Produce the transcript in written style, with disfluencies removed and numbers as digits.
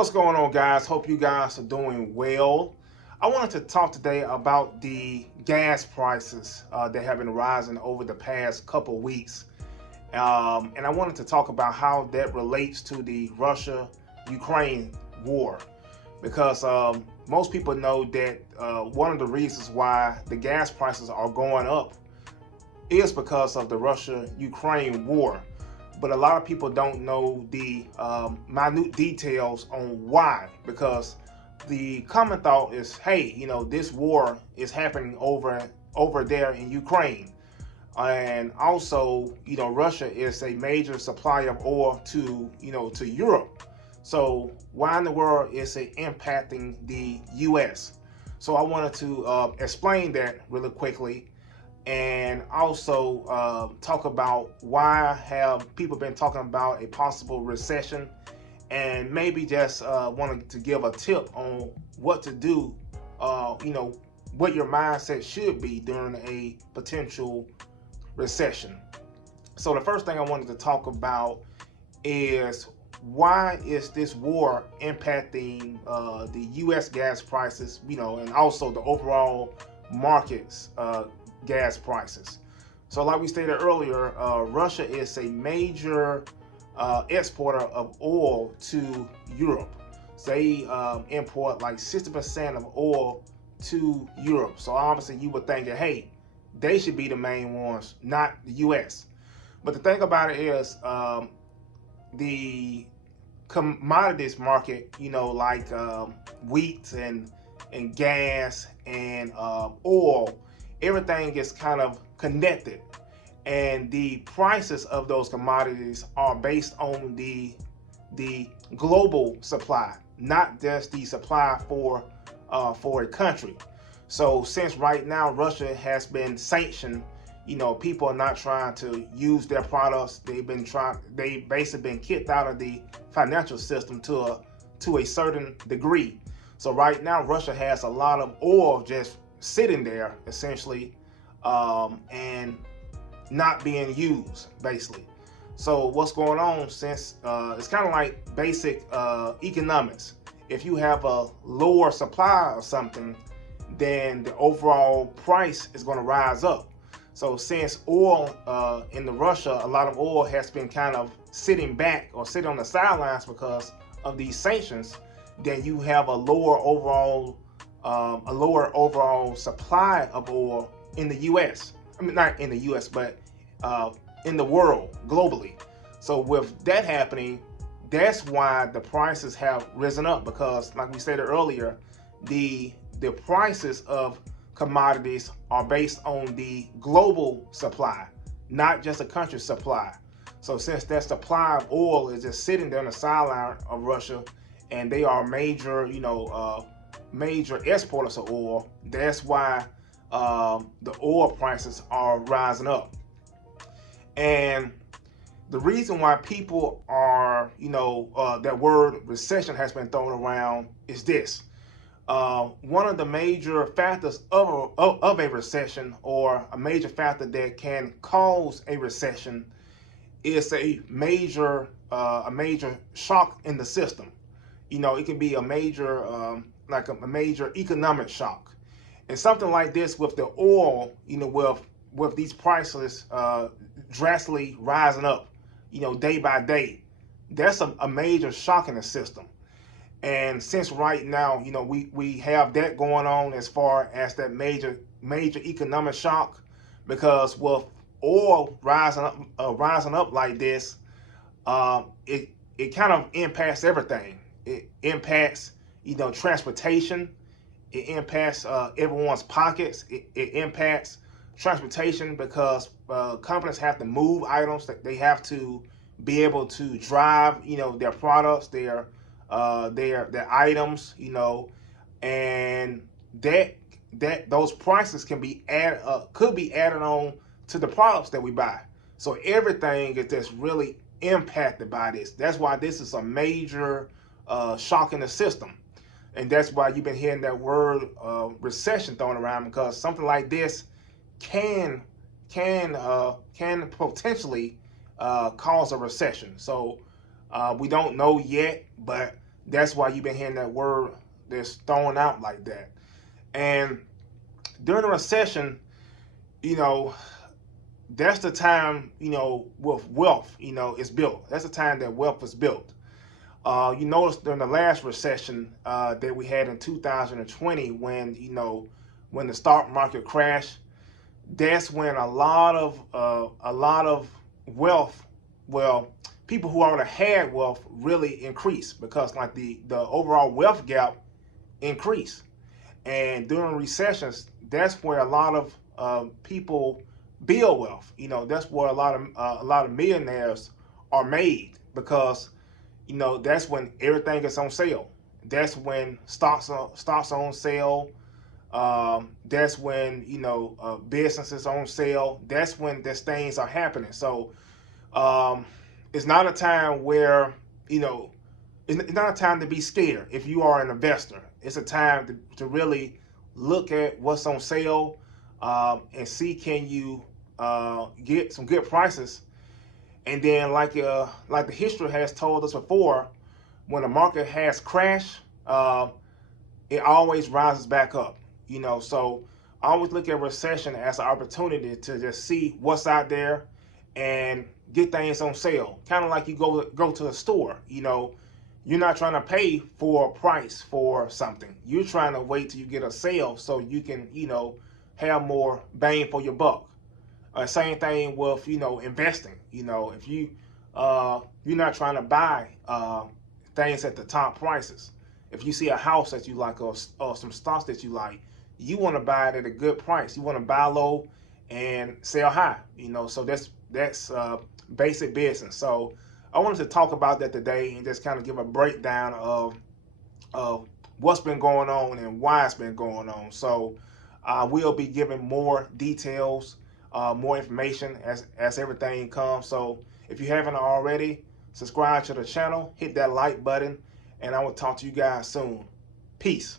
What's going on, guys? Hope you guys are doing well. I wanted to talk today about the gas prices that have been rising over the past couple weeks. And I wanted to talk about how that relates to the Russia-Ukraine war. Because most people know that one of the reasons why the gas prices are going up is because of the Russia-Ukraine war. But a lot of people don't know the minute details on why, because the common thought is, hey, this war is happening over there in Ukraine. And also, Russia is a major supplier of oil to Europe. So why in the world is it impacting the U.S.? So I wanted to explain that really quickly, and also talk about why have people been talking about a possible recession, and maybe just wanted to give a tip on what to do, what your mindset should be during a potential recession. So the first thing I wanted to talk about is, why is this war impacting the U.S. gas prices, and also the overall markets gas prices. So like we stated earlier, Russia is a major exporter of oil to Europe. So they import like 60% of oil to Europe. So obviously you would think that, hey, they should be the main ones, not the U.S. But the thing about it is, the commodities market, like wheat and gas and oil, everything is kind of connected, and the prices of those commodities are based on the global supply, not just the supply for a country. So since right now Russia has been sanctioned, people are not trying to use their products. They basically been kicked out of the financial system to a certain degree. So right now Russia has a lot of oil just sitting there essentially, and not being used basically. So what's going on, since it's kind of like basic economics. If you have a lower supply of something, then the overall price is going to rise up. So since oil in the Russia, a lot of oil has been kind of sitting back or sitting on the sidelines because of these sanctions, then you have a lower overall supply of oil in the U.S. I mean, not in the U.S., but in the world globally. So with that happening, that's why the prices have risen up, because like we stated earlier, the prices of commodities are based on the global supply, not just a country's supply. So since that supply of oil is just sitting there on the sideline of Russia, and they are major, major exporters of oil, that's why the oil prices are rising up. And the reason why people are, that word recession has been thrown around is this. One of the major factors of a recession, or a major factor that can cause a recession, is a major shock in the system. It can be a major, like a major economic shock. And something like this with the oil, with these prices drastically rising up, day by day, that's a major shock in the system. And since right now, we have that going on as far as that major economic shock, because with oil rising up like this, it kind of impacts everything. It impacts transportation. It impacts everyone's pockets. It impacts transportation, because companies have to move items. That they have to be able to drive their products, their items, and that those prices can be could be added on to the products that we buy. So everything is just really impacted by this. That's why this is a major shock in the system, and that's why you've been hearing that word recession thrown around, because something like this can potentially cause a recession. So we don't know yet, but That's why you've been hearing that word that's thrown out like that. And during a recession, you know, that's the time, with wealth, is built. That's the time that wealth is built. You notice during the last recession that we had in 2020, when the stock market crashed, that's when a lot of wealth, well, people who already had wealth really increased, because like the overall wealth gap increased. And during recessions, that's where a lot of people build wealth. That's where a lot of millionaires are made, because that's when everything is on sale. That's when stocks are on sale. That's when businesses on sale. That's when these things are happening. So it's not a time where it's not a time to be scared if you are an investor. It's a time to really look at what's on sale, and see, can you get some good prices. And then, like the history has told us before, when the market has crashed, it always rises back up. So I always look at recession as an opportunity to just see what's out there and get things on sale. Kind of like you go to the store. You're not trying to pay for a price for something. You're trying to wait till you get a sale so you can have more bang for your buck. Same thing with investing. If you're not trying to buy things at the top prices. If you see a house that you like, or some stocks that you like, you want to buy it at a good price. You want to buy low and sell high. So that's basic business. So I wanted to talk about that today and just kind of give a breakdown of what's been going on and why it's been going on. So I will be giving more details, more information as everything comes. So if you haven't already, subscribe to the channel, hit that like button, and I will talk to you guys soon. Peace.